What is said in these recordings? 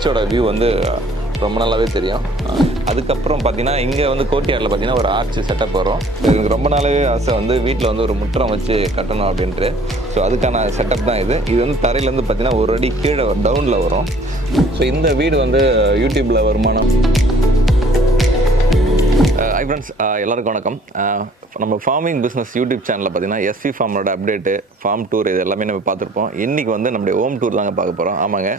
சர்ச்சோட view வந்து ரொம்ப நல்லாவே தெரியும். அதுக்கப்புறம் பார்த்தீங்கன்னா இங்கே வந்து கோர்ட்யார்டில் பார்த்தீங்கன்னா ஒரு ஆர்ச் செட்டப் வரும். எனக்கு ரொம்ப நாளாவே ஆசை வந்து வீட்டில் வந்து ஒரு முற்றம் வச்சு கட்டணும் அப்படின்ட்டு. ஸோ அதுக்கான செட்டப் தான் இது. இது வந்து தரையிலேருந்து பார்த்தீங்கன்னா ஒரு அடி கீழே டவுனில் வரும். ஸோ இந்த வீடு வந்து யூடியூப்பில் வருமானம். ஹை ஃப்ரெண்ட்ஸ், எல்லாருக்கும் வணக்கம். நம்ம ஃபார்மிங் பிஸ்னஸ் யூடியூப் சேனலில் பார்த்தீங்கன்னா எஸ்வி ஃபார்மோட அப்டேட்டு, ஃபார்ம் டூர் இது எல்லாமே நம்ம பார்த்துருப்போம். இன்றைக்கி வந்து நம்முடைய ஹோம் டூர் தாங்க பார்க்க போகிறோம். ஆமாங்க,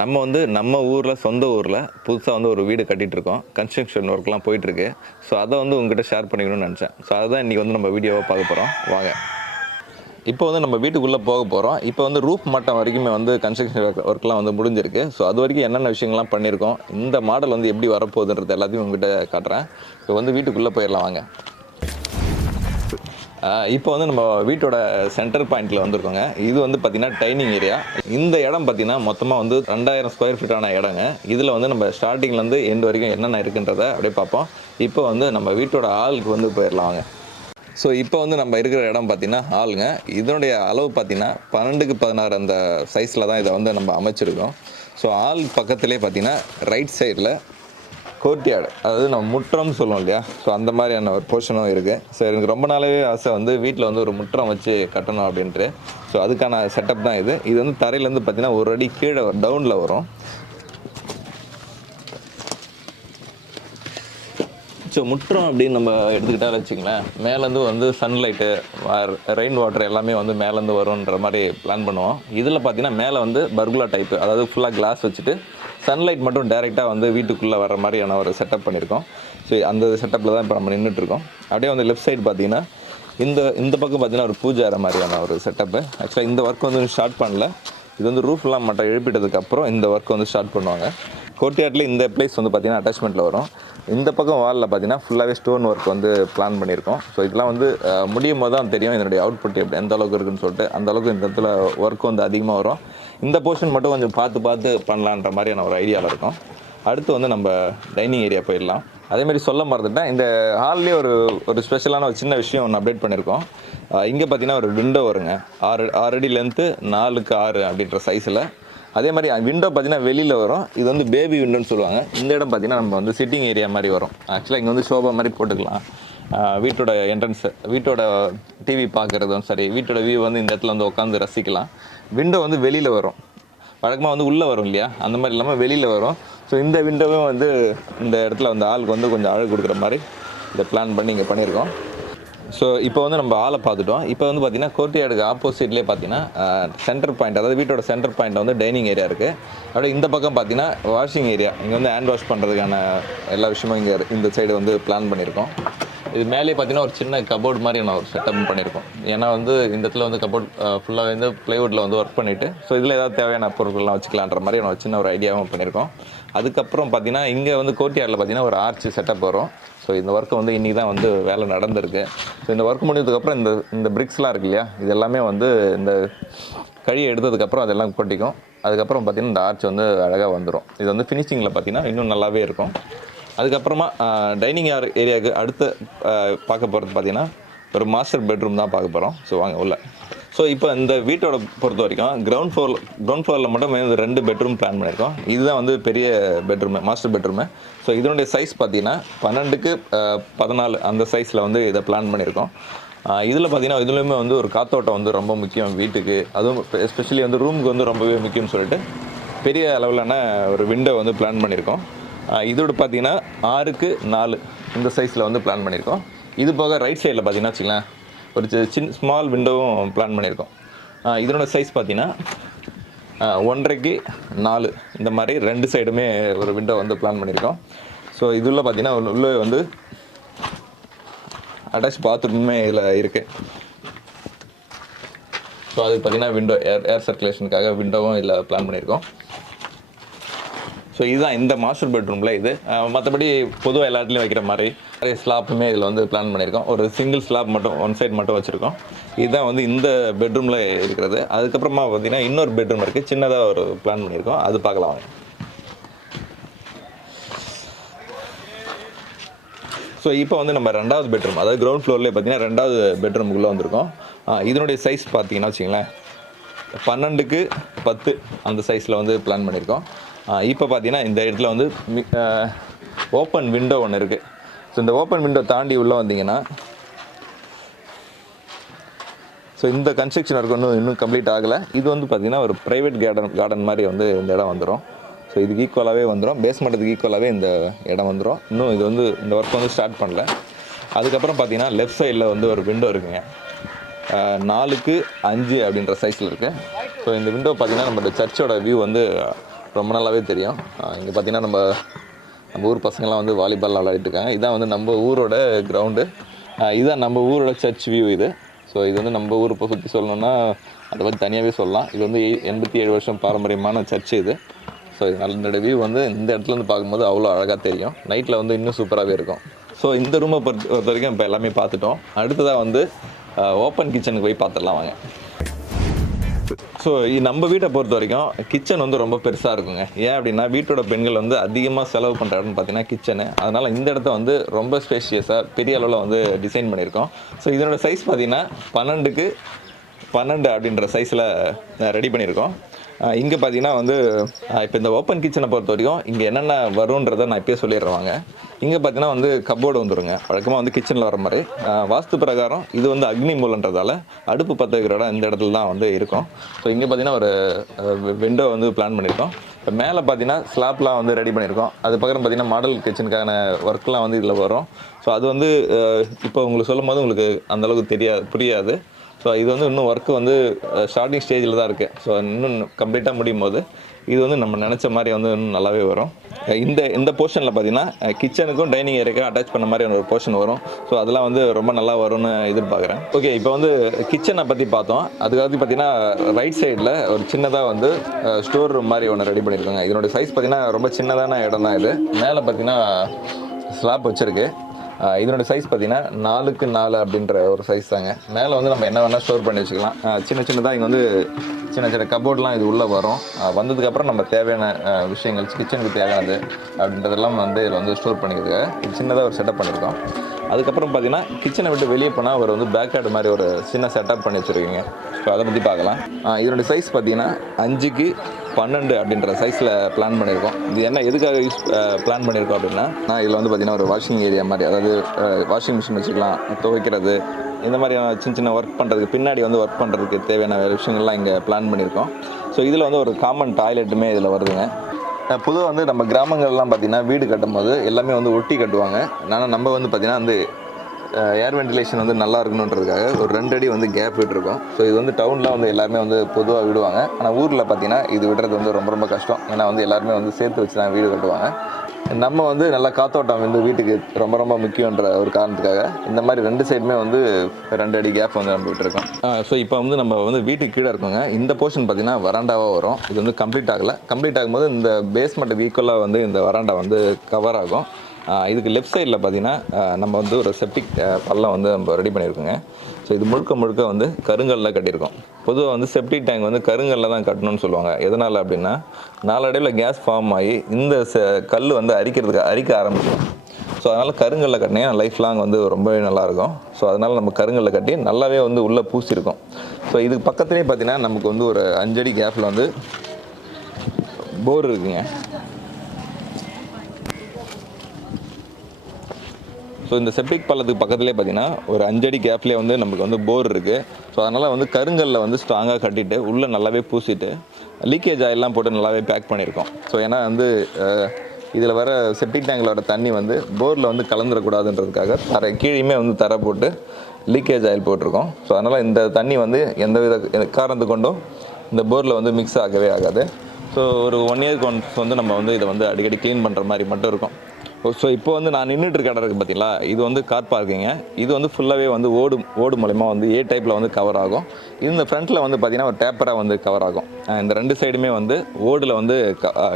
நம்ம ஊரில் சொந்த ஊரில் புதுசாக வந்து ஒரு வீடு கட்டிகிட்ருக்கோம். கன்ஸ்ட்ரக்ஷன் ஒர்க்லாம் போயிட்டுருக்கு. ஸோ அதை வந்து உங்கள்கிட்ட ஷேர் பண்ணிக்கணும்னு நினச்சேன். ஸோ அதுதான் இன்றைக்கி வந்து நம்ம வீடியோவாக பார்க்க போகிறோம். வாங்க, இப்போ வந்து நம்ம வீட்டுக்குள்ளே போக போகிறோம். இப்போ வந்து ரூஃப் மட்டம் வரைக்குமே வந்து கன்ஸ்ட்ரக்ஷன் ஒர்க்லாம் வந்து முடிஞ்சிருக்கு. ஸோ அது வரைக்கும் என்னென்ன விஷயங்கள்லாம் பண்ணியிருக்கோம், இந்த மாடல் வந்து எப்படி வரப்போகுதுன்றது எல்லாத்தையும் உங்கள்கிட்ட காட்டுறேன். இப்போ வந்து வீட்டுக்குள்ளே போயிடலாம் வாங்க. இப்போ வந்து நம்ம வீட்டோட சென்டர் பாயிண்டில் வந்திருக்கோங்க. இது வந்து பார்த்திங்கன்னா டைனிங் ஏரியா. இந்த இடம் பார்த்திங்கன்னா மொத்தமாக வந்து 2000 ஸ்கொயர் ஃபீட்டான இடங்க. இதில் வந்து நம்ம ஸ்டார்டிங்லேருந்து எண்டு வரைக்கும் என்னென்ன இருக்குன்றதை அப்படியே பார்ப்போம். இப்போ வந்து நம்ம வீட்டோட ஹாலுக்கு வந்து போயிடலாம் வாங்க. ஸோ இப்போ வந்து நம்ம இருக்கிற இடம் பார்த்திங்கன்னா ஹாலுங்க. இதனுடைய அளவு பார்த்திங்கன்னா 12x16 அந்த சைஸில் தான் இதை வந்து நம்ம அமைச்சிருக்கோம். ஸோ ஹால் பக்கத்துலேயே பார்த்திங்கன்னா ரைட் சைடில் கோர்ட்யார்டு, அதாவது நம்ம முற்றம்னு சொல்லுவோம் இல்லையா, ஸோ அந்த மாதிரியான ஒரு போர்ஷனும் இருக்குது. ஸோ எனக்கு ரொம்ப நாளாவே ஆசை வந்து வீட்டில் வந்து ஒரு முற்றம் வச்சு கட்டணும் அப்படின்ட்டு. ஸோ அதுக்கான செட்டப் தான் இது. இது வந்து தரையிலேருந்து பார்த்திங்கன்னா ஒரு அடி கீழே டவுனில் வரும். ஸோ முற்றம் அப்படின்னு நம்ம எடுத்துக்கிட்டாலும் வச்சுங்களேன், மேலேருந்து வந்து சன்லைட்டு, ரெயின் வாட்டர் எல்லாமே வந்து மேலேருந்து வரும்ன்ற மாதிரி பிளான் பண்ணுவோம். இதில் பார்த்திங்கன்னா மேலே வந்து பர்குலா டைப்பு, அதாவது ஃபுல்லாக கிளாஸ் வச்சுட்டு சன்லைட் மட்டும் டைரெக்டாக வந்து வீட்டுக்குள்ளே வர மாதிரியான ஒரு செட்டப் பண்ணியிருக்கோம். ஸோ அந்த செட்டப்பில் தான் இப்போ நம்ம நின்றுட்டுருக்கோம். அப்படியே வந்து லெஃப்ட் சைடு பார்த்திங்கன்னா இந்த பக்கம் பார்த்திங்கன்னா ஒரு பூஜை அறை மாதிரியான ஒரு செட்டப்பு. ஆக்சுவலாக இந்த ஒர்க் வந்து ஸ்டார்ட் பண்ணல. இது வந்து ரூஃப்லாம் மட்டும் எழுப்பிட்டதுக்கப்புறம் இந்த ஒர்க் வந்து ஸ்டார்ட் பண்ணுவாங்க. கோர்ட்யார்டில் இந்த பிளேஸ் வந்து பார்த்திங்கன்னா அட்டாச்மெண்ட்டில் வரும். இந்த பக்கம் வாலில் பார்த்திங்கன்னா ஃபுல்லாகவே ஸ்டோன் ஒர்க் வந்து பிளான் பண்ணியிருக்கோம். ஸோ இதெல்லாம் வந்து முடியும் போது தான் தெரியும் இதனுடைய அவுட்புட் எப்படி எந்த அளவுக்கு இருக்குதுன்னு சொல்லிட்டு. அந்த அளவுக்கு இந்த இடத்துல ஒர்க் வந்து அதிகமாக வரும். இந்த போர்ஷன் மட்டும் கொஞ்சம் பார்த்து பண்ணலான்ற மாதிரியான ஒரு ஐடியாவில் இருக்கும். அடுத்து வந்து நம்ம டைனிங் ஏரியா போயிடலாம். அதேமாதிரி சொல்ல மறந்துட்டேன், இந்த ஹால்லேயே ஒரு ஸ்பெஷலான ஒரு சின்ன விஷயம் ஒன்று அப்டேட் பண்ணியிருக்கோம். இங்கே பார்த்திங்கன்னா ஒரு விண்டோ வருங்க. 6 அடி லென்த்து, 4x6 அப்படின்ற சைஸில். அதே மாதிரி விண்டோ பார்த்திங்கன்னா வெளியில் வரும். இது வந்து பேபி விண்டோன்னு சொல்லுவாங்க. இந்த இடம் பார்த்திங்கன்னா நம்ம வந்து சிட்டிங் ஏரியா மாதிரி வரும். ஆக்சுவலாக இங்கே வந்து ஷோபா மாதிரி போட்டுக்கலாம். வீட்டோட என்ட்ரன்ஸு, வீட்டோட டிவி பார்க்குறதும் சரி, வீட்டோட வியூ வந்து இந்த இடத்துல வந்து உட்காந்து ரசிக்கலாம். விண்டோ வந்து வெளியில் வரும். வழக்கமாக வந்து உள்ளே வரும் இல்லையா, அந்த மாதிரி இல்லாமல் வெளியில் வரும். ஸோ இந்த விண்டோவும் வந்து இந்த இடத்துல வந்து ஆளுக்கு வந்து கொஞ்சம் அழகு கொடுக்குற மாதிரி இதை பிளான் பண்ணி இங்கே பண்ணியிருக்கோம். ஸோ இப்போ வந்து நம்ம ஆளை பார்த்துட்டோம். இப்போ வந்து பார்த்திங்கன்னா கோர்ட்யார்டுக்கு ஆப்போசிட்லேயே பார்த்திங்கன்னா சென்டர் பாயிண்ட், அதாவது வீட்டோட சென்டர் பாயிண்ட் வந்து டைனிங் ஏரியா இருக்குது. அப்படியே இந்த பக்கம் பார்த்திங்கன்னா வாஷிங் ஏரியா. இங்கே வந்து ஹேண்ட் வாஷ் பண்ணுறதுக்கான எல்லா விஷயமும் இங்கே இந்த சைடு வந்து பிளான் பண்ணியிருக்கோம். இது மேலே பார்த்திங்கன்னா ஒரு சின்ன கபோர்டு மாதிரி நான் ஒரு செட்டப் பண்ணியிருக்கோம். ஏன்னா வந்து இந்த இடத்துல வந்து கபோர்ட் ஃபுல்லாக வந்து ப்ளைவுட்டில் வந்து ஒர்க் பண்ணிவிட்டு, ஸோ இதில் ஏதாவது தேவையான பொருட்கள்லாம் வச்சுக்கலான்ற மாதிரி நான் சின்ன ஒரு ஐடியாவும் பண்ணியிருக்கோம். அதுக்கப்புறம் பார்த்திங்கன்னா இங்கே வந்து கோர்ட்யார்டில் பார்த்திங்கன்னா ஒரு ஆர்ச் செட்டப் வரும். ஸோ இந்த ஒர்க்கு வந்து இன்றைக்கி தான் வந்து வேலை நடந்திருக்கு. ஸோ இந்த ஒர்க் முடிஞ்சதுக்கப்புறம் இந்த பிரிக்ஸ்லாம் இருக்கு இல்லையா, இது எல்லாமே வந்து இந்த கழியை எடுத்ததுக்கப்புறம் அதெல்லாம் கொட்டிக்கும். அதுக்கப்புறம் பார்த்திங்கன்னா இந்த ஆர்ச் வந்து அழகாக வந்துடும். இது வந்து ஃபினிஷிங்கில் பார்த்திங்கன்னா இன்னும் நல்லாவே இருக்கும். அதுக்கப்புறமா டைனிங் ஏரியாவுக்கு அடுத்து பார்க்க போகிறது பார்த்திங்கன்னா ஒரு மாஸ்டர் பெட்ரூம் தான் பார்க்க போகிறோம். ஸோ வாங்க உள்ள. ஸோ இப்போ இந்த வீட்டோட பொறுத்த வரைக்கும் கிரவுண்ட் ஃப்ளோரில் மட்டும் 2 பெட்ரூம் பிளான் பண்ணியிருக்கோம். இதுதான் வந்து பெரிய பெட்ரூமு, மாஸ்டர் பெட்ரூமு. ஸோ இதனுடைய சைஸ் பார்த்திங்கன்னா 12x14 அந்த சைஸில் வந்து இதை பிளான் பண்ணியிருக்கோம். இதில் பார்த்திங்கன்னா இதுலேயுமே வந்து ஒரு காத்தோட்டம் வந்து ரொம்ப முக்கியம் வீட்டுக்கு. அதுவும் எஸ்பெஷலி வந்து ரூமுக்கு வந்து ரொம்பவே முக்கியம்னு சொல்லிட்டு பெரிய அளவிலான ஒரு விண்டோ வந்து பிளான் பண்ணியிருக்கோம். இதோடு பார்த்திங்கன்னா 6x4 இந்த சைஸில் வந்து பிளான் பண்ணியிருக்கோம். இது போக ரைட் சைடில் பார்த்திங்கன்னா வச்சுக்கலாம் ஒரு ஸ்மால் விண்டோவும் பிளான் பண்ணியிருக்கோம். இதனோட சைஸ் பார்த்திங்கன்னா 1.5x4 இந்த மாதிரி 2 சைடுமே ஒரு விண்டோ வந்து பிளான் பண்ணியிருக்கோம். ஸோ இதுள்ள பார்த்திங்கன்னா உள்ளே வந்து அட்டாச் பாத்ரூமே இதில் இருக்குது. ஸோ அது பார்த்திங்கன்னா விண்டோ ஏர் சர்க்குலேஷனுக்காக விண்டோவும் இதில் பிளான் பண்ணியிருக்கோம். ஸோ இதுதான் இந்த மாஸ்டர் பெட்ரூமில் இது. மற்றபடி பொதுவாக எல்லா இடத்துலையும் வைக்கிற மாதிரி நிறைய ஸ்லாப்புமே இதில் வந்து பிளான் பண்ணியிருக்கோம். ஒரு சிங்கிள் ஸ்லாப் மட்டும் ஒன் சைட் மட்டும் வச்சுருக்கோம். இதுதான் வந்து இந்த பெட்ரூமில் இருக்கிறது. அதுக்கப்புறமா பார்த்திங்கன்னா இன்னொரு பெட்ரூம் இருக்குது, சின்னதாக ஒரு பிளான் பண்ணியிருக்கோம். அது பார்க்கலாம் வாங்க. ஸோ இப்போ வந்து நம்ம 2வது பெட்ரூம், அதாவது கிரவுண்ட் ஃப்ளோர்லேயே பார்த்திங்கன்னா 2வது பெட்ரூமுக்குள்ளே வந்திருக்கோம். இதனுடைய சைஸ் பார்த்திங்கன்னா வச்சிங்களேன் 12x10 அந்த சைஸில் வந்து பிளான் பண்ணியிருக்கோம். இப்போ பார்த்தீங்கன்னா இந்த இடத்துல வந்து ஓப்பன் விண்டோ ஒன்று இருக்குது. ஸோ இந்த ஓப்பன் விண்டோ தாண்டி உள்ளே வந்தீங்கன்னா, ஸோ இந்த கன்ஸ்ட்ரக்ஷன் ஒர்க் இன்னும் கம்ப்ளீட் ஆகலை. இது வந்து பார்த்திங்கன்னா ஒரு ப்ரைவேட் கார்டன் மாதிரி வந்து இந்த இடம் வந்துடும். ஸோ இதுக்கு ஈக்குவலாகவே வந்துடும், பேஸ்மெண்ட்டுக்கு ஈக்குவலாகவே இந்த இடம் வந்துடும். இன்னும் இது வந்து இந்த ஒர்க் வந்து ஸ்டார்ட் பண்ணல. அதுக்கப்புறம் பார்த்தீங்கன்னா லெஃப்ட் சைடில் வந்து ஒரு விண்டோ இருக்குங்க, 4x5 அப்படின்ற சைஸில் இருக்குது. ஸோ இந்த விண்டோ பார்த்திங்கன்னா நம்மளோட சர்ச்சோட வியூ வந்து ரொம்ப நல்லாவே தெரியும். இங்கே பார்த்திங்கன்னா நம்ம ஊர் பசங்கள்லாம் வந்து வாலிபால்லாம் விளையாடிட்டு இருக்காங்க. இதான் வந்து நம்ம ஊரோட கிரவுண்டு, இதுதான் நம்ம ஊரோட சர்ச் வியூ இது. ஸோ இது வந்து நம்ம ஊரை பற்றி சொல்லணுன்னா அதை பற்றி தனியாகவே சொல்லலாம். இது வந்து 87 வருஷம் பாரம்பரியமான சர்ச் இது. ஸோ இதோட வியூ வந்து இந்த இடத்துலேருந்து பார்க்கும்போது அவ்வளோ அழகாக தெரியும். நைட்டில் வந்து இன்னும் சூப்பராகவே இருக்கும். ஸோ இந்த ரூமை பொறுத்த வரைக்கும் இப்போ எல்லாமே பார்த்துட்டோம். அடுத்ததாக வந்து ஓப்பன் கிச்சனுக்கு போய் பார்த்துடலாம் வாங்க. ஸோ நம்ம வீட்டை பொறுத்த வரைக்கும் கிச்சன் வந்து ரொம்ப பெருசாக இருக்குங்க. ஏன் அப்படின்னா வீட்டோட பெண்கள் வந்து அதிகமாக செலவு பண்ணுற இடம்னு பார்த்தீங்கன்னா கிச்சனு. அதனால் இந்த இடத்த வந்து ரொம்ப ஸ்பேஷியஸாக பெரிய அளவில் வந்து டிசைன் பண்ணியிருக்கோம். ஸோ இதனோட சைஸ் பார்த்தீங்கன்னா 12x12 அப்படின்ற சைஸில் ரெடி பண்ணியிருக்கோம். இங்கே பார்த்தீங்கன்னா வந்து இப்போ இந்த ஓப்பன் கிச்சனை பொறுத்த வரைக்கும் இங்கே என்னென்ன வரும்ன்றதை நான் இப்போயே சொல்லிடுறேன். இங்கே பார்த்தீங்கன்னா வந்து கப்போர்டு வந்துடுங்க, வழக்கமாக வந்து கிச்சனில் வர மாதிரி. வாஸ்து பிரகாரம் இது வந்து அக்னி மூலன்றதால அடுப்பு பற்ற வைக்கிற இடம் இந்த இடத்துல தான் வந்து இருக்கும். ஸோ இங்கே பார்த்தீங்கன்னா ஒரு விண்டோ வந்து பிளான் பண்ணியிருக்கோம். இப்போ மேலே பார்த்தீங்கன்னா ஸ்லாப்லாம் வந்து ரெடி பண்ணியிருக்கோம். அது பக்கம் பார்த்தீங்கன்னா மாடல் கிச்சனுக்கான ஒர்க்லாம் வந்து இதில் வரும். ஸோ அது வந்து இப்போ உங்களுக்கு சொல்லும் போது உங்களுக்கு அந்தளவுக்கு புரியாது. ஸோ இது வந்து இன்னும் ஒர்க்கு வந்து ஸ்டார்டிங் ஸ்டேஜில் தான் இருக்குது. ஸோ இன்னும் கம்ப்ளீட்டாக முடியும் போது இது வந்து நம்ம நினச்ச மாதிரி வந்து இன்னும் நல்லாவே வரும். இந்த போர்ஷனில் பார்த்தீங்கன்னா கிச்சனுக்கும் டைனிங் ஏரியாவுக்கும் அட்டாச் பண்ண மாதிரி ஒரு போர்ஷன் வரும். ஸோ அதெல்லாம் வந்து ரொம்ப நல்லா வரும்னு எதிர்பார்க்குறேன். ஓகே, இப்போ வந்து கிச்சனை பற்றி பார்த்தோம். அதுக்காக பார்த்தீங்கன்னா ரைட் சைடில் ஒரு சின்னதாக வந்து ஸ்டோர் ரூம் மாதிரி ஒன்று ரெடி பண்ணியிருக்காங்க. இதனோட சைஸ் பார்த்தீங்கன்னா ரொம்ப சின்னதான இடம் தான் இது. மேலே பார்த்தீங்கன்னா ஸ்லாப் வச்சுருக்கு. இதனோட சைஸ் பார்த்தீங்கன்னா 4x4 அப்படின்ற ஒரு சைஸ் தாங்க. மேலே வந்து நம்ம என்ன வேணால் ஸ்டோர் பண்ணி வச்சுக்கலாம். சின்னதாக இங்கே வந்து சின்ன கபோர்ட்லாம் இது உள்ளே வரும். வந்ததுக்கப்புறம் நம்ம தேவையான விஷயங்கள் கிச்சனுக்கு தேவையானது அப்படின்றதெல்லாம் வந்து இதில் வந்து ஸ்டோர் பண்ணிக்கிறதுக்காக சின்னதாக ஒரு செட்டப் பண்ணியிருக்கோம். அதுக்கப்புறம் பார்த்தீங்கன்னா கிச்சனை விட்டு வெளியே போனால் அவர் வந்து பேக் யார்டு மாதிரி ஒரு சின்ன செட்டப் பண்ணி வச்சுருக்கீங்க. ஸோ அதை பற்றி பார்க்கலாம். இதோட சைஸ் பார்த்தீங்கன்னா 5x12 அப்படின்ற சைஸில் பிளான் பண்ணியிருக்கோம். இது என்ன எதுக்காக பிளான் பண்ணியிருக்கோம் அப்படின்னா, இதில் வந்து பார்த்திங்கன்னா ஒரு வாஷிங் ஏரியா மாதிரி, அதாவது வாஷிங் மிஷின் வச்சுக்கலாம், துவைக்கிறது, இந்த மாதிரியான சின்ன ஒர்க் பண்ணுறதுக்கு பின்னாடி வந்து ஒர்க் பண்ணுறதுக்கு தேவையான விஷயங்கள்லாம் இங்கே பிளான் பண்ணியிருக்கோம். ஸோ இதில் வந்து ஒரு காமன் டாய்லெட்டுமே இதில் வருதுங்க. பொதுவாக வந்து நம்ம கிராமங்கள்லாம் பார்த்திங்கன்னா வீடு கட்டும்போது எல்லாமே வந்து ஒட்டி கட்டுவாங்க. ஆனால் நம்ம வந்து பார்த்திங்கன்னா வந்து ஏர் வென்டிலேஷன் வந்து நல்லா இருக்கணுன்றதுக்காக ஒரு 2 அடி வந்து கேப் விட்டுருக்கோம். ஸோ இது வந்து டவுனில் வந்து எல்லாருமே வந்து பொதுவாக விடுவாங்க. ஆனால் ஊரில் பார்த்திங்கன்னா இது விடுறது வந்து ரொம்ப ரொம்ப கஷ்டம். ஏன்னா வந்து எல்லாருமே வந்து சேர்த்து வச்சு தான் வீடு கட்டுவாங்க. நம்ம வந்து நல்லா காத்தோட்டம் வந்து வீட்டுக்கு ரொம்ப ரொம்ப முக்கியன்ற ஒரு காரணத்துக்காக இந்த மாதிரி 2 சைடுமே வந்து 2 அடி கேப் வந்து நம்ம விட்டுருக்கோம். ஸோ இப்போ வந்து நம்ம வந்து வீட்டுக்கு கீழே இருக்கோங்க. இந்த போர்ஷன் பார்த்திங்கன்னா வராண்டாவாக வரும். இது வந்து கம்ப்ளீட் ஆகலை. கம்ப்ளீட் ஆகும்போது இந்த பேஸ்மெண்ட்டுக்கு ஈக்குவலாக வந்து இந்த வராண்டா வந்து கவர் ஆகும். இதுக்கு லெஃப்ட் சைடில் பார்த்திங்கன்னா நம்ம வந்து ஒரு செப்டிக் பள்ளம் வந்து நம்ம ரெடி பண்ணியிருக்கோங்க. ஸோ இது முழுக்க வந்து கருங்கல்ல கட்டியிருக்கோம். பொதுவாக வந்து செப்டிக் டேங்க் வந்து கருங்கல்ல தான் கட்டணும்னு சொல்லுவாங்க. எதனால் அப்படின்னா நாளடைவில் கேஸ் ஃபார்ம் ஆகி இந்த கல் வந்து அரிக்க ஆரம்பிக்கும். ஸோ அதனால் கருங்கல்ல கட்டினீங்க லைஃப் லாங் வந்து ரொம்பவே நல்லாயிருக்கும். ஸோ அதனால் நம்ம கருங்கல்ல கட்டி நல்லாவே வந்து உள்ளே பூசியிருக்கோம். ஸோ இதுக்கு பக்கத்துலேயே பார்த்திங்கன்னா நமக்கு வந்து ஒரு 5 அடி கேப்பில் வந்து போர் இருக்குங்க. ஸோ இந்த செப்டிக் பள்ளத்துக்கு பக்கத்துலேயே பார்த்தீங்கன்னா ஒரு 5 அடி கேப்லேயே வந்து நமக்கு வந்து போர் இருக்குது. ஸோ அதனால் வந்து கருங்கல்ல வந்து ஸ்ட்ராங்காக கட்டிட்டு உள்ளே நல்லாவே பூசிட்டு லீக்கேஜ் ஆயிலெலாம் போட்டு நல்லாவே பேக் பண்ணியிருக்கோம். ஸோ ஏன்னா வந்து இதில் வர செப்டிக் டேங்கில் வர தண்ணி வந்து போரில் வந்து கலந்துடக்கூடாதுன்றதுக்காக கீழேயுமே வந்து தரை போட்டு லீக்கேஜ் ஆயில் போட்டிருக்கோம். ஸோ அதனால் இந்த தண்ணி வந்து எந்தவித காரணத்து கொண்டும் இந்த போரில் வந்து மிக்ஸ் ஆகவே ஆகாது. ஸோ ஒரு 1 இயருக்கு ஒன்ஸ் வந்து நம்ம வந்து இதை வந்து அடிக்கடி க்ளீன் பண்ணுற மாதிரி மட்டும் இருக்கும். ஸோ இப்போ வந்து நான் நின்றுட்டு இருக்க இடம் இருக்குது பார்த்தீங்களா, இது வந்து கார் பார்க்கிங்க. இது வந்து ஃபுல்லாகவே வந்து ஓடு மூலமா வந்து ஏ டைப்பில் வந்து கவர் ஆகும். இந்த ஃப்ரண்ட்டில் வந்து பார்த்திங்கன்னா ஒரு டேப்பராக வந்து கவர் ஆகும். இந்த 2 சைடுமே வந்து ஓடில் வந்து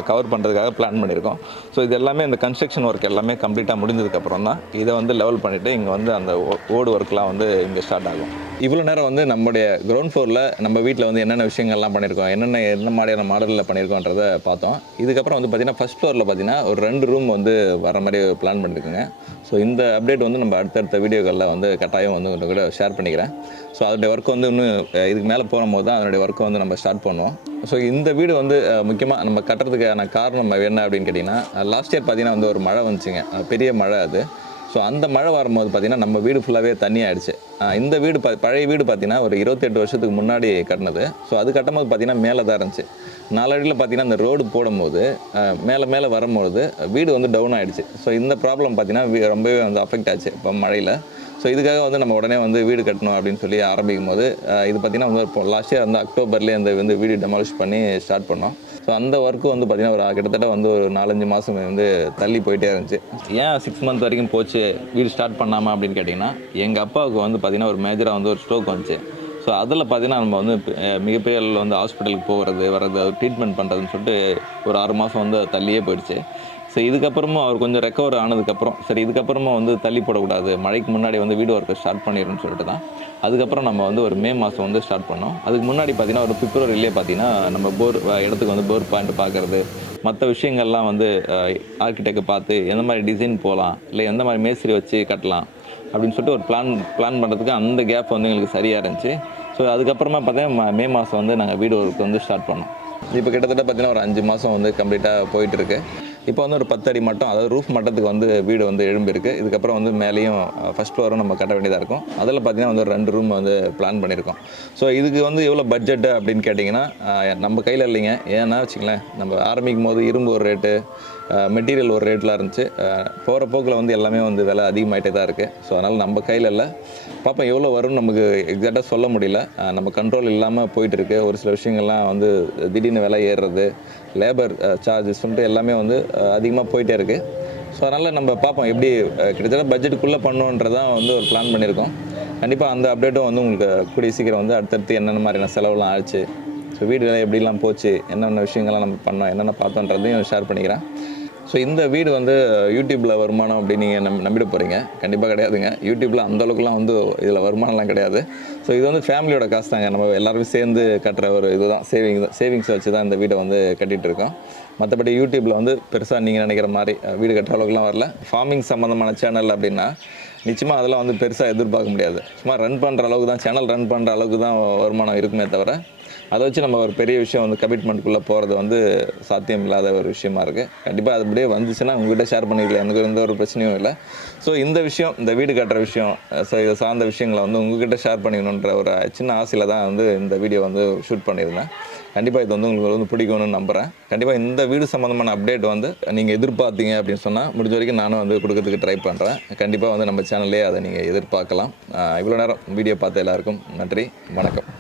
கவர் பண்ணுறதுக்காக பிளான் பண்ணியிருக்கோம். ஸோ இது எல்லாமே இந்த கன்ஸ்ட்ரக்ஷன் ஒர்க் எல்லாமே கம்ப்ளீட்டாக முடிஞ்சதுக்கப்புறம் தான் இதை வந்து லெவல் பண்ணிவிட்டு இங்கே வந்து அந்த ஓடு ஒர்க்லாம் வந்து இங்கே ஸ்டார்ட் ஆகும். இவ்வளோ நேரம் வந்து நம்முடைய கிரவுண்ட் ஃப்ளோரில் நம்ம வீட்டில் வந்து என்னென்ன விஷயங்கள்லாம் பண்ணியிருக்கோம், என்ன மாதிரியான மாடலில் பண்ணியிருக்கோன்றதை பார்த்தோம். இதுக்கப்புறம் வந்து பார்த்திங்கன்னா ஃபஸ்ட் ஃப்ளோரில் பார்த்திங்கன்னா ஒரு 2 ரூம் வந்து வர மாதிரி பிளான் பண்ணியிருக்குங்க. ஸோ இந்த அப்டேட் வந்து நம்ம அடுத்தடுத்த வீடியோக்களில் வந்து கட்டாயம் வந்து உங்கள் கூட ஷேர் பண்ணிக்கிறேன். ஸோ அதோடைய ஒர்க் வந்து இன்னும் இதுக்கு மேலே போகும்போது தான் அதனுடைய ஒர்க்கை வந்து நம்ம ஸ்டார்ட் பண்ணுவோம். ஸோ இந்த வீடு வந்து முக்கியமாக நம்ம கட்டுறதுக்கான காரணம் என்ன அப்படின்னு கேட்டிங்கன்னா, லாஸ்ட் இயர் பார்த்திங்கன்னா வந்து ஒரு மழை வந்துச்சுங்க, பெரிய மழை அது. ஸோ அந்த மழை வரும்போது பார்த்திங்கன்னா நம்ம வீடு ஃபுல்லாகவே தண்ணி ஆகிடுச்சு. இந்த வீடு பழைய வீடு பார்த்திங்கன்னா ஒரு 28 வருஷத்துக்கு முன்னாடி கட்டினது. ஸோ அது கட்டும்போது பார்த்திங்கன்னா மேலே தான் இருந்துச்சு. நாளடியில் பார்த்திங்கன்னா அந்த ரோடு போடும்போது மேலே வரும்போது வீடு வந்து டவுன் ஆகிடுச்சு. ஸோ இந்த ப்ராப்ளம் பார்த்திங்கன்னா ரொம்பவே வந்து அஃபெக்ட் ஆச்சு இப்போ மழையில். ஸோ இதுக்காக வந்து நம்ம உடனே வந்து வீடு கட்டணும் அப்படின்னு சொல்லி ஆரம்பிக்கும் போது இது பார்த்திங்கன்னா வந்து இப்போ லாஸ்ட் இயர் வந்து அக்டோபர்லேயே அந்த வந்து வீடு டெமாலிஷ் பண்ணி ஸ்டார்ட் பண்ணோம். ஸோ அந்த ஒர்க்கு வந்து பார்த்திங்கன்னா ஒரு கிட்டத்தட்ட வந்து ஒரு 4-5 மாதம் வந்து தள்ளி போயிட்டே இருந்துச்சு. ஏன் 6 மந்த் வரைக்கும் போச்சு வீடு ஸ்டார்ட் பண்ணாமல் அப்படின்னு கேட்டிங்கன்னா, எங்கள் அப்பாவுக்கு வந்து பார்த்திங்கன்னா ஒரு மேஜராக வந்து ஒரு ஸ்ட்ரோக் வந்துச்சு. ஸோ அதில் பார்த்திங்கன்னா நம்ம வந்து மிகப்பெரிய அளவில் வந்து ஹாஸ்பிட்டலுக்கு போகிறது வர்றது ட்ரீட்மெண்ட் பண்ணுறதுன்னு சொல்லிட்டு ஒரு 6 மாதம் வந்து தள்ளியே போயிடுச்சு. ஸோ இதுக்கப்புறமும் அவர் கொஞ்சம் ரெக்கவர் ஆனதுக்கப்புறம் சரி இதுக்கப்புறமா வந்து தள்ளி போடக்கூடாது, மழைக்கு முன்னாடி வந்து வீடு ஒர்க்கை ஸ்டார்ட் பண்ணிடுன்னு சொல்லிட்டு தான் அதுக்கப்புறம் நம்ம வந்து ஒரு மே மாதம் வந்து ஸ்டார்ட் பண்ணோம். அதுக்கு முன்னாடி பார்த்திங்கன்னா ஒரு பிப்ரவரியிலே பார்த்திங்கன்னா நம்ம இடத்துக்கு வந்து போர் பாயிண்ட் பார்க்குறது, மற்ற விஷயங்கள்லாம் வந்து ஆர்கிடெக்டை பார்த்து எந்த மாதிரி டிசைன் போகலாம், இல்லை எந்த மாதிரி மேஸ்திரி வச்சு கட்டலாம் அப்படின்னு சொல்லிட்டு ஒரு பிளான் பண்ணுறதுக்கு அந்த கேப் வந்து எங்களுக்கு சரியாக இருந்துச்சு. ஸோ அதுக்கப்புறமா பார்த்தீங்கன்னா மே மாதம் வந்து நாங்கள் வீடு ஒர்க் வந்து ஸ்டார்ட் பண்ணோம். இப்போ கிட்டத்தட்ட பார்த்திங்கன்னா ஒரு 5 மாதம் வந்து கம்ப்ளீட்டாக போயிட்டுருக்கு. இப்போ வந்து ஒரு 10 அடி மட்டும், அதாவது ரூஃப் மட்டத்துக்கு வந்து வீடு வந்து எழும்பியிருக்கு. இதுக்கப்புறம் வந்து மேலேயும் ஃபஸ்ட் ஃப்ளோரும் நம்ம கட்ட வேண்டியதாக இருக்கும். அதில் பார்த்திங்கன்னா வந்து ஒரு 2 ரூம் வந்து பிளான் பண்ணியிருக்கோம். ஸோ இதுக்கு வந்து எவ்வளோ பட்ஜெட்டு அப்படின்னு கேட்டிங்கன்னா நம்ம கையில் இல்லைங்க. ஏன்னா வச்சுங்களேன், நம்ம ஆரம்பிக்கும் போது இரும்பு ஒரு ரேட்டு, மெட்டீரியல் ஒரு ரேட்லாம் இருந்துச்சு. போகிற போக்கில் வந்து எல்லாமே வந்து விலை அதிகமாகிட்டே தான் இருக்குது. ஸோ அதனால் நம்ம கையில் இல்லை. பார்ப்போம் எவ்வளோ வரும்னு நமக்கு எக்ஸாக்டாக சொல்ல முடியல. நம்ம கண்ட்ரோல் இல்லாமல் போயிட்டுருக்கு. ஒரு சில விஷயங்கள்லாம் வந்து திடீர்னு விலை ஏறுறது, லேபர் சார்ஜஸ் சொல்லிட்டு எல்லாமே வந்து அதிகமாக போயிட்டே இருக்குது. ஸோ அதனால் நம்ம பார்ப்போம் எப்படி கிட்டத்தட்ட பட்ஜெட்டுக்குள்ளே பண்ணோன்றதான் வந்து ஒரு பிளான் பண்ணியிருக்கோம். கண்டிப்பாக அந்த அப்டேட்டும் வந்து உங்களுக்கு கூடிய சீக்கிரம் வந்து அடுத்தடுத்து என்னென்ன மாதிரியான செலவுலாம் ஆச்சு, ஸோ வீடு வேலை எப்படிலாம் போச்சு, என்னென்ன விஷயங்கள்லாம் நம்ம பண்ணோம், என்னென்ன பார்த்தோன்றதையும் ஷேர் பண்ணிக்கிறேன். ஸோ இந்த வீடு வந்து யூடியூப்பில் வருமானம் அப்படின்னு நீங்கள் நம்பிட போகிறீங்க. கண்டிப்பாக கிடையாதுங்க. யூடியூப்பில் அந்தளவுக்குலாம் வந்து இதில் வருமானம்லாம் கிடையாது. ஸோ இது வந்து ஃபேமிலியோட காசு தாங்க. நம்ம எல்லாருமே சேர்ந்து கட்டுற ஒரு இதுதான், சேவிங்ஸ் வச்சு தான் இந்த வீடை வந்து கட்டிகிட்ருக்கோம். மற்றபடி யூடியூப்பில் வந்து பெருசாக நீங்கள் நினைக்கிற மாதிரி வீடு கட்டுற அளவுக்குலாம் வரல. ஃபார்மிங் சம்மந்தமான சேனல் அப்படின்னா நிச்சயமாக அதெல்லாம் வந்து பெருசாக எதிர்பார்க்க முடியாது. சும்மா ரன் பண்ணுற அளவுக்கு தான், சேனல் ரன் பண்ணுற அளவுக்கு தான் வருமானம் இருக்குமே தவிர, அதை வச்சு நம்ம ஒரு பெரிய விஷயம் வந்து கமிட்மெண்ட்டுக்குள்ளே போகிறது வந்து சாத்தியம் இல்லாத ஒரு விஷயமா இருக்குது. கண்டிப்பாக அது அப்படியே வந்துச்சுன்னா உங்கள்கிட்ட ஷேர் பண்ணிக்கலாம், எனக்கு எந்த ஒரு பிரச்சனையும் இல்லை. ஸோ இந்த விஷயம், இந்த வீடு கட்டுற விஷயம், ஸோ இதை சார்ந்த விஷயங்களை வந்து உங்கள்கிட்ட ஷேர் பண்ணிக்கணுன்ற ஒரு சின்ன ஆசையில் தான் வந்து இந்த வீடியோ வந்து ஷூட் பண்ணியிருந்தேன். கண்டிப்பாக இது வந்து உங்களுக்கு வந்து பிடிக்கும்னு நம்புகிறேன். கண்டிப்பாக இந்த வீடு சம்மந்தமான அப்டேட் வந்து நீங்கள் எதிர்பார்த்தீங்க அப்படின்னு சொன்னால் முடிஞ்ச வரைக்கும் நானும் வந்து கொடுக்கறதுக்கு ட்ரை பண்ணுறேன். கண்டிப்பாக வந்து நம்ம சேனல்லே அதை நீங்கள் எதிர்பார்க்கலாம். இவ்வளோ நேரம் வீடியோ பார்த்த எல்லாருக்கும் நன்றி, வணக்கம்.